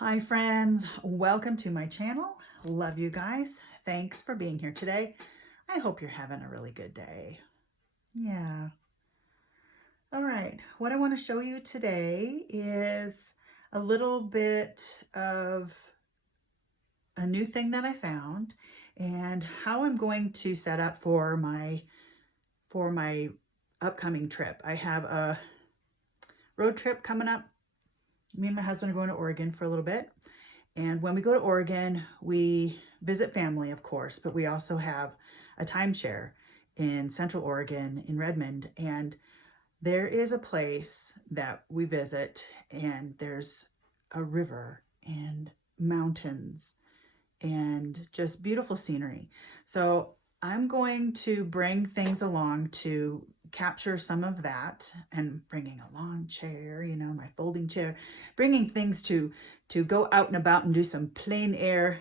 Hi friends, welcome to my channel. Love you guys. Thanks for being here today. I hope you're having a really good day. Yeah. All right, what I want to show you today is a little bit of a new thing that I found and how I'm going to set up for my upcoming trip. I have a road trip coming up. Me and my husband are going to Oregon for a little bit. And when we go to Oregon, we visit family, of course, but we also have a timeshare in Central Oregon in Redmond. And there is a place that we visit, and there's a river and mountains and just beautiful scenery. So I'm going to bring things along to capture some of that, and bringing a long chair, you know, my folding chair, bringing things to go out and about and do some plein air,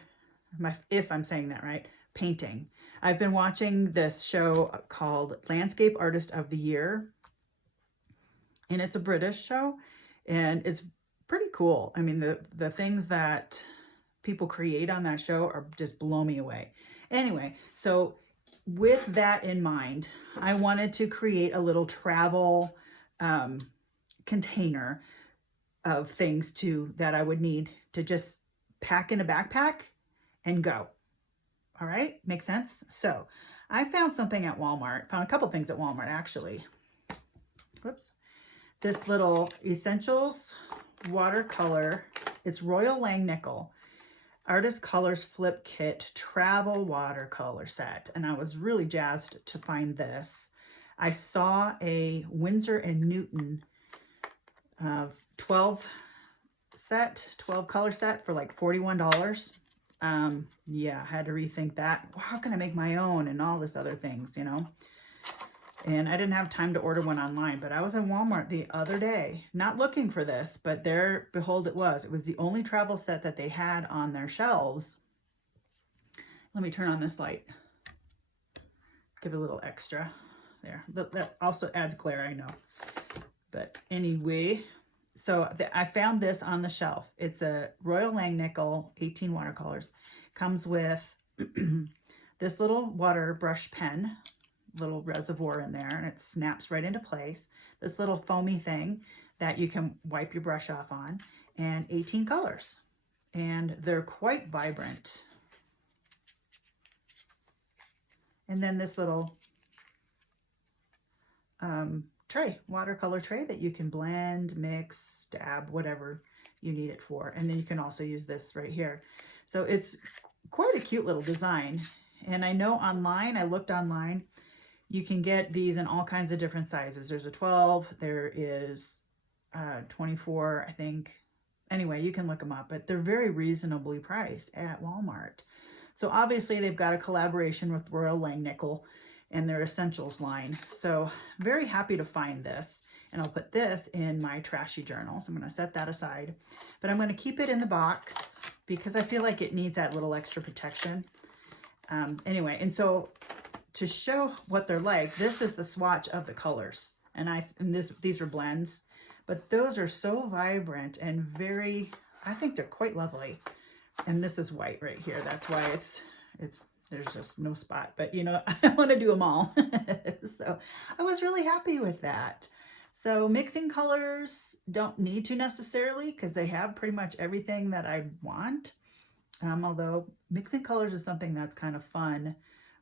if I'm saying that right, painting. I've been watching this show called Landscape Artist of the Year, and it's a British show, and it's pretty cool. I mean, the things that people create on that show are just blow me away. Anyway, so with that in mind, I wanted to create a little travel container of things that I would need to just pack in a backpack and go. All right, makes sense? So I found something at Walmart, found a couple things at Walmart actually. Whoops. This little Essentials watercolor, it's Royal Langnickel Artist Colors Flip Kit Travel Watercolor Set. And I was really jazzed to find this. I saw a Winsor & Newton 12 color set for like $41. Yeah, I had to rethink that. How can I make my own and all this other things, you know? And I didn't have time to order one online, but I was in Walmart the other day, not looking for this, but there, behold, it was. It was the only travel set that they had on their shelves. Let me turn on this light. Give it a little extra there. That also adds glare, I know. But anyway, so I found this on the shelf. It's a Royal Langnickel 18 watercolors. Comes with this little water brush pen, little reservoir in there, and it snaps right into place. This little foamy thing that you can wipe your brush off on, and 18 colors, and they're quite vibrant. And then this little watercolor tray that you can blend, mix, dab, whatever you need it for. And then you can also use this right here. So it's quite a cute little design. And I know online, I looked online, you can get these in all kinds of different sizes. There's a 12, there is 24, I think. Anyway, you can look them up, but they're very reasonably priced at Walmart. So obviously they've got a collaboration with Royal Langnickel and their Essentials line. So very happy to find this. And I'll put this in my trashy journal. So I'm going to set that aside. But I'm going to keep it in the box because I feel like it needs that little extra protection. Anyway, and so to show what they're like, this is the swatch of the colors. And these are blends, but those are so vibrant and very, I think they're quite lovely. And this is white right here. That's why there's just no spot, but you know, I want to do them all. So I was really happy with that. So mixing colors don't need to necessarily, because they have pretty much everything that I want. Although mixing colors is something that's kind of fun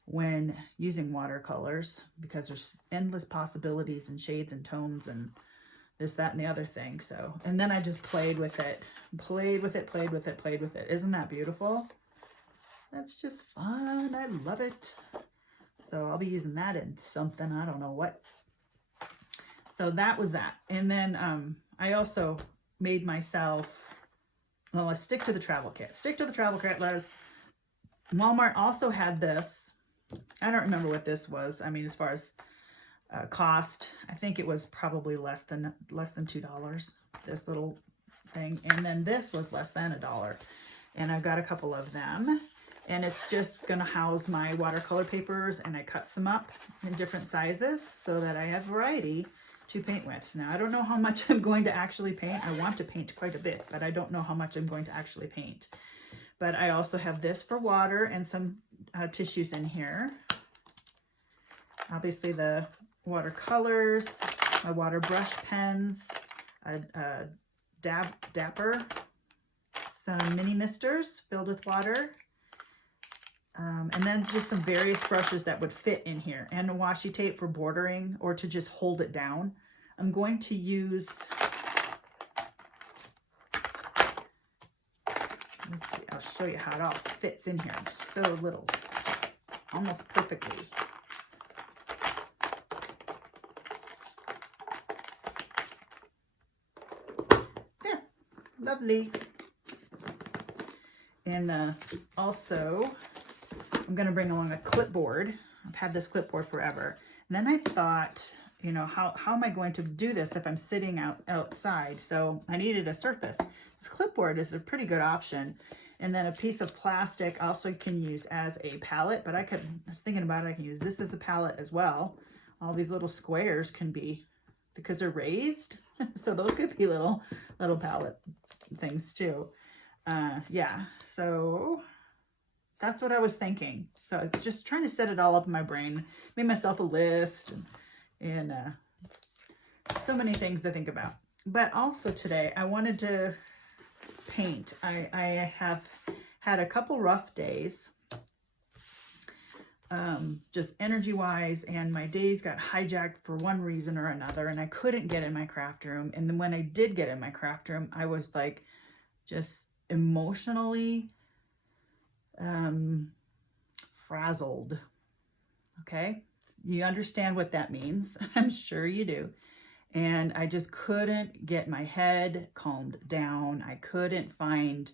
when using watercolors, because there's endless possibilities and shades and tones and this, that, and the other thing. So, and then I just played with it. Isn't that beautiful? That's just fun. I love it. So I'll be using that in something, I don't know what. So that was that. And then I also made myself, well, let's stick to the travel kit. Walmart also had this. I don't remember what this was. I mean, as far as cost, I think it was probably less than $2, this little thing. And then this was less than $1. And I've got a couple of them. And it's just going to house my watercolor papers, and I cut some up in different sizes so that I have variety to paint with. Now, I don't know how much I'm going to actually paint. I want to paint quite a bit, but I don't know how much I'm going to actually paint. But I also have this for water and some tissues in here. Obviously the watercolors, my water brush pens, a dapper, some mini misters filled with water, and then just some various brushes that would fit in here, and a washi tape for bordering or to just hold it down. I'm going to use, let's see, I'll show you how it all fits in here. It's so little, almost perfectly. There, lovely. And also, I'm going to bring along a clipboard. I've had this clipboard forever. And then I thought, you know, how am I going to do this if I'm sitting outside? So I needed a surface. This clipboard is a pretty good option. And then a piece of plastic also can use as a palette, but I was thinking about it, I can use this as a palette as well. All these little squares can be, because they're raised, so those could be little palette things too. Yeah, so that's what I was thinking. So I was just trying to set it all up in my brain, made myself a list, and so many things to think about. But also today I wanted to paint. I have had a couple rough days, just energy wise, and my days got hijacked for one reason or another, and I couldn't get in my craft room. And then when I did get in my craft room, I was like just emotionally frazzled. Okay, you understand what that means. I'm sure you do. And I just couldn't get my head calmed down. I couldn't find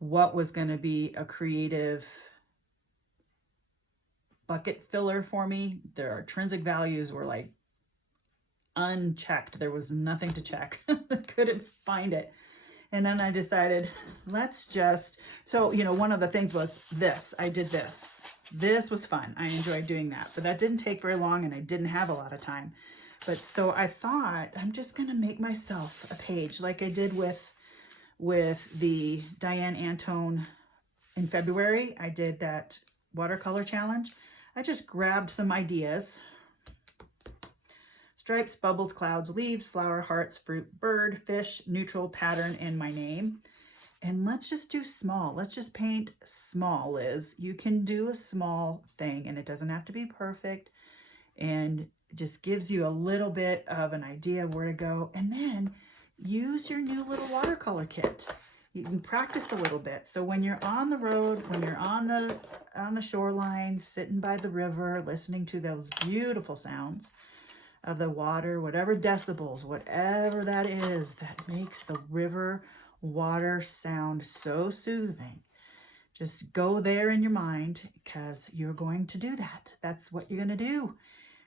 what was going to be a creative bucket filler for me. Their intrinsic values were like unchecked. There was nothing to check. I couldn't find it. And then I decided, let's just, so, you know, one of the things was this. I did this. This was fun. I enjoyed doing that. But that didn't take very long, and I didn't have a lot of time. But so I thought, I'm just going to make myself a page like I did with the Diane Antone in February. I did that watercolor challenge. I just grabbed some ideas. Stripes, bubbles, clouds, leaves, flower, hearts, fruit, bird, fish, neutral, pattern, and my name. And let's just do small. Let's just paint small, Liz. You can do a small thing, and it doesn't have to be perfect. And it just gives you a little bit of an idea of where to go. And then use your new little watercolor kit. You can practice a little bit. So when you're on the road, when you're on the shoreline, sitting by the river, listening to those beautiful sounds of the water, whatever decibels, whatever that is that makes the river water sound so soothing, just go there in your mind, because you're going to do that. That's what you're going to do.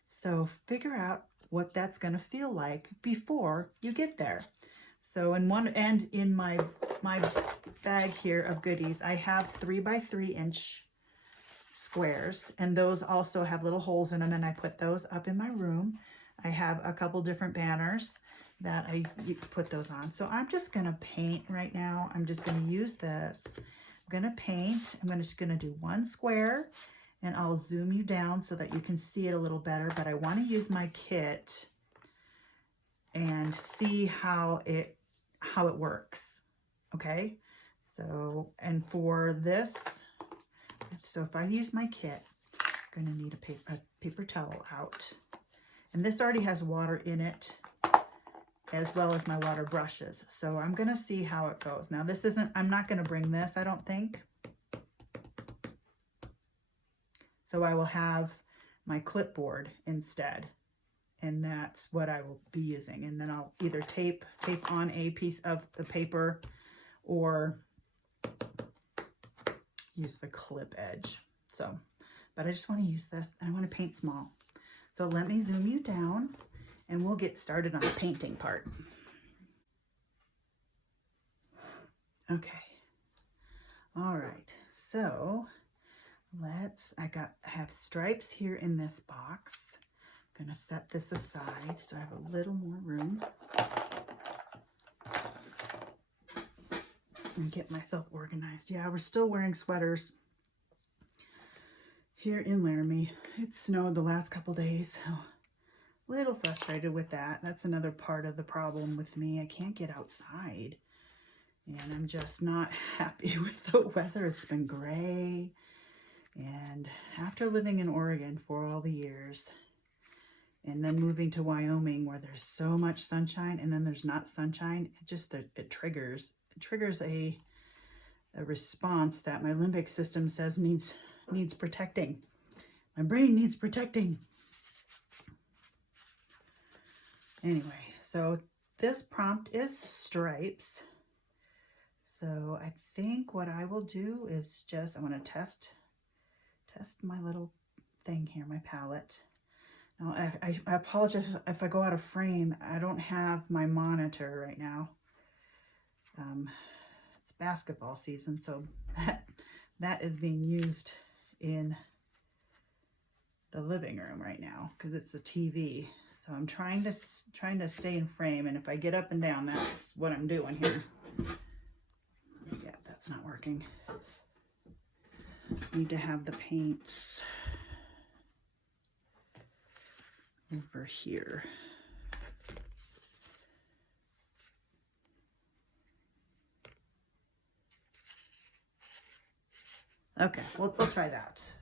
So figure out what that's going to feel like before you get there. So in my bag here of goodies, I have 3x3 inch squares, and those also have little holes in them, and I put those up in my room. I have a couple different banners that you put those on. So I'm just going to paint right now. I'm just going to use this. I'm going to paint. I'm just going to do one square, and I'll zoom you down so that you can see it a little better. But I want to use my kit and see how it works. Okay. So, and for this, so if I use my kit, I'm going to need a paper towel out. And this already has water in it, as well as my water brushes. So I'm going to see how it goes. Now this isn't, I'm not going to bring this, I don't think. So I will have my clipboard instead. And that's what I will be using. And then I'll either tape on a piece of the paper or use the clip edge. So, but I just want to use this. I want to paint small. So let me zoom you down, and we'll get started on the painting part. Okay. All right. So I have stripes here in this box. gonna set this aside so I have a little more room and get myself organized. Yeah, we're still wearing sweaters here in Laramie. It snowed the last couple days, so a little frustrated with that. That's another part of the problem with me. I can't get outside, and I'm just not happy with the weather. It's been gray, and after living in Oregon for all the years and then moving to Wyoming where there's so much sunshine and then there's not sunshine, it triggers a response that my limbic system says needs protecting. My brain needs protecting. Anyway, so this prompt is stripes. So I think what I will do is I want to test my little thing here, my palette. Now, I apologize if I go out of frame. I don't have my monitor right now. It's basketball season, so that is being used in the living room right now because it's the TV. So I'm trying to stay in frame, and if I get up and down, that's what I'm doing here. Yeah, that's not working. Need to have the paints over here. Okay, we'll try that.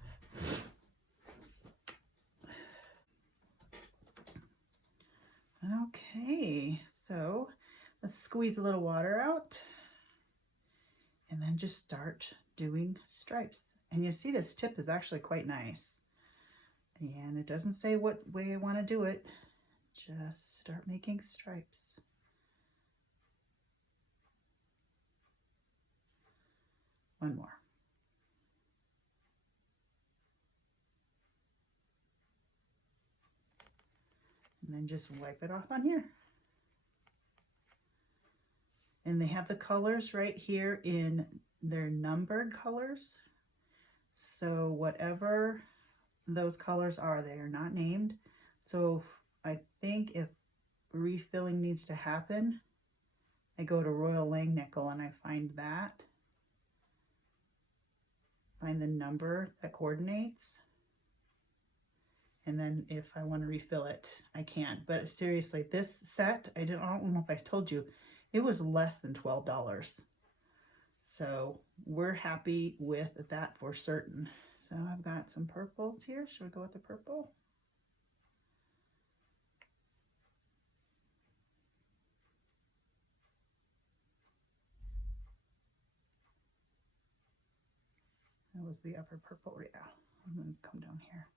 Okay, so let's squeeze a little water out and then just start doing stripes. And you see this tip is actually quite nice. And it doesn't say what way I want to do it. Just start making stripes. One more. And then just wipe it off on here. And they have the colors right here in their numbered colors. So whatever those colors are, they are not named. So I think if refilling needs to happen, I go to Royal Langnickel and I find the number that coordinates. And then if I want to refill it, I can. But seriously, this set, I don't know if I told you, it was less than $12. So we're happy with that for certain. So I've got some purples here. Should we go with the purple? That was the upper purple, yeah. I'm going to come down here.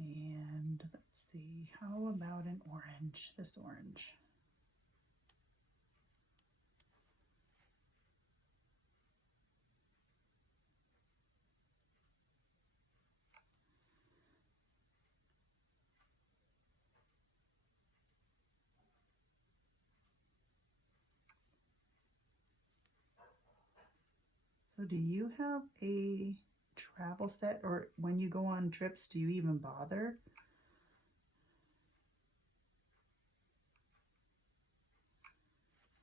And let's see, how about an orange? This orange. So do you have a travel set, or when you go on trips, do you even bother?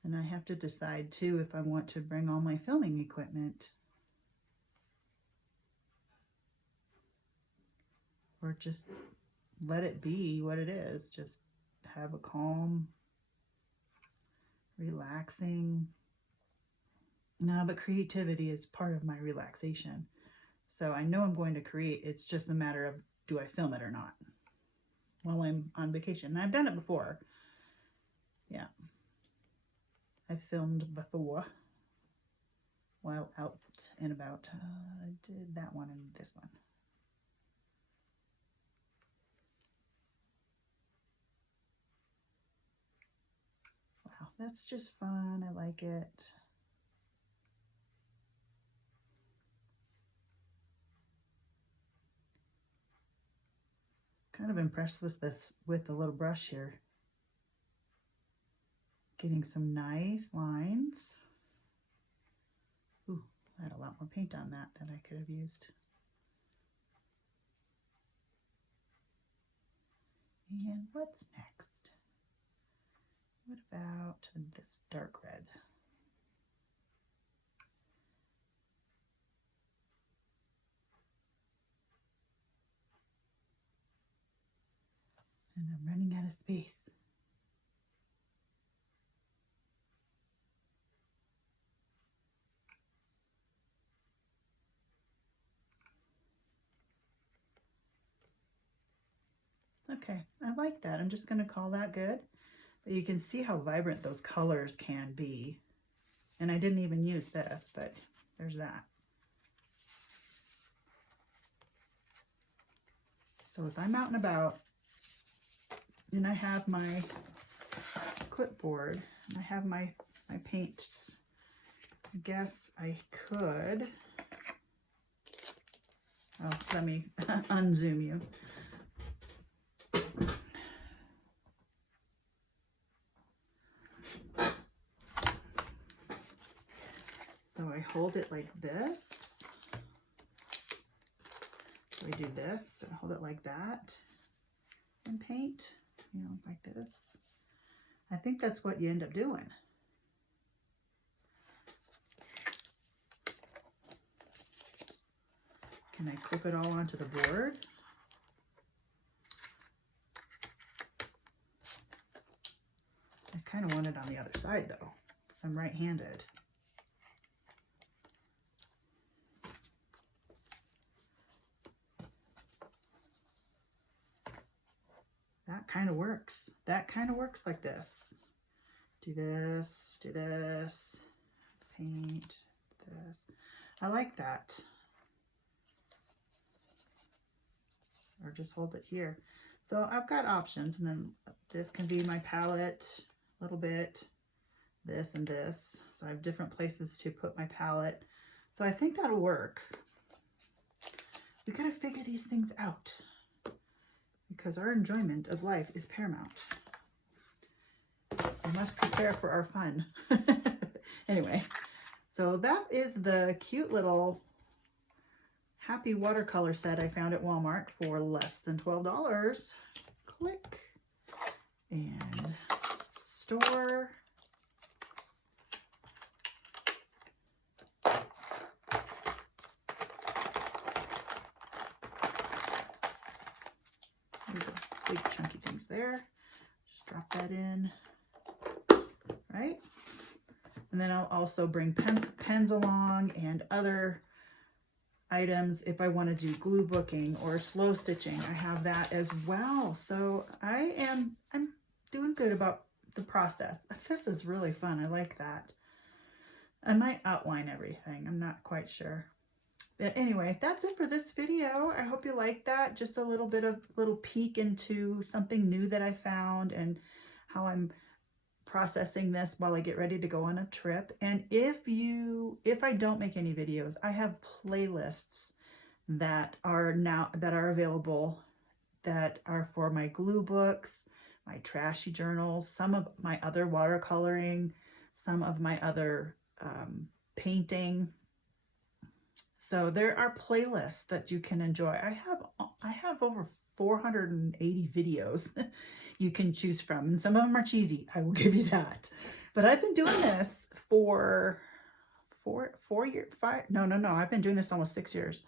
And I have to decide too if I want to bring all my filming equipment or just let it be what it is. Just have a calm, relaxing. No, but creativity is part of my relaxation. So I know I'm going to create. It's just a matter of, do I film it or not while I'm on vacation? And I've done it before. Yeah. I've filmed before while out and about. I did that one and this one. Wow, that's just fun. I like it. Kind of impressed with the little brush here. Getting some nice lines. I had a lot more paint on that than I could have used. And what's next? What about this dark red? And I'm running out of space. Okay, I like that. I'm just going to call that good. But you can see how vibrant those colors can be. And I didn't even use this, but there's that. So if I'm out and about and I have my clipboard and I have my paints, I guess I could, oh, let me unzoom you. So I hold it like this. So I do this, so I hold it like that and paint, you know, like this. I think that's what you end up doing. Can I clip it all onto the board? I kind of want it on the other side though, because I'm right-handed. That kind of works. That kind of works like this. Do this, paint this. I like that. Or just hold it here. So I've got options, and then this can be my palette a little bit, this and this. So I have different places to put my palette. So I think that'll work. We gotta figure these things out because our enjoyment of life is paramount. We must prepare for our fun. Anyway, so that is the cute little happy watercolor set I found at Walmart for less than $12. Click and store. Big chunky things there. Just drop that in, right? And then I'll also bring pens along and other items if I want to do glue booking or slow stitching. I have that as well. So I'm doing good about the process. This is really fun. I like that. I might outline everything. I'm not quite sure. But anyway, that's it for this video. I hope you liked that. Just a little bit of little peek into something new that I found and how I'm processing this while I get ready to go on a trip. And if I don't make any videos, I have playlists that are available that are for my glue books, my trashy journals, some of my other watercoloring, some of my other painting. So there are playlists that you can enjoy. I have over 480 videos you can choose from, and some of them are cheesy, I will give you that. But I've been doing this for I've been doing this almost 6 years.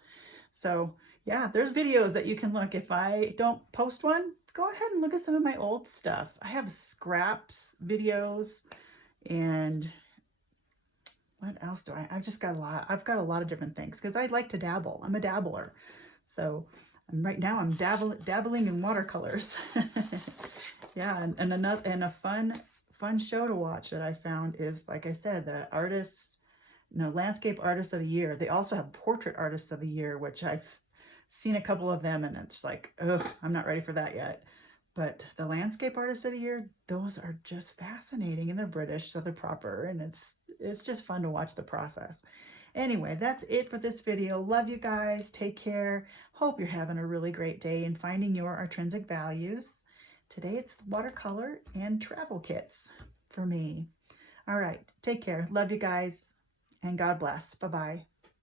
So yeah, there's videos that you can look. If I don't post one, go ahead and look at some of my old stuff. I have scraps videos, and what else do I've just got a lot. I've got a lot of different things because I like to dabble. I'm a dabbler. So right now I'm dabbling in watercolors. Yeah, and a fun show to watch that I found is, like I said, the Landscape Artists of the Year. They also have Portrait Artists of the Year, which I've seen a couple of them, and it's like, ugh, I'm not ready for that yet. But the Landscape Artists of the Year, those are just fascinating, and they're British, so they're proper, and it's just fun to watch the process. Anyway, that's it for this video. Love you guys. Take care. Hope you're having a really great day and finding your intrinsic values. Today it's watercolor and travel kits for me. All right. Take care. Love you guys, and God bless. Bye-bye.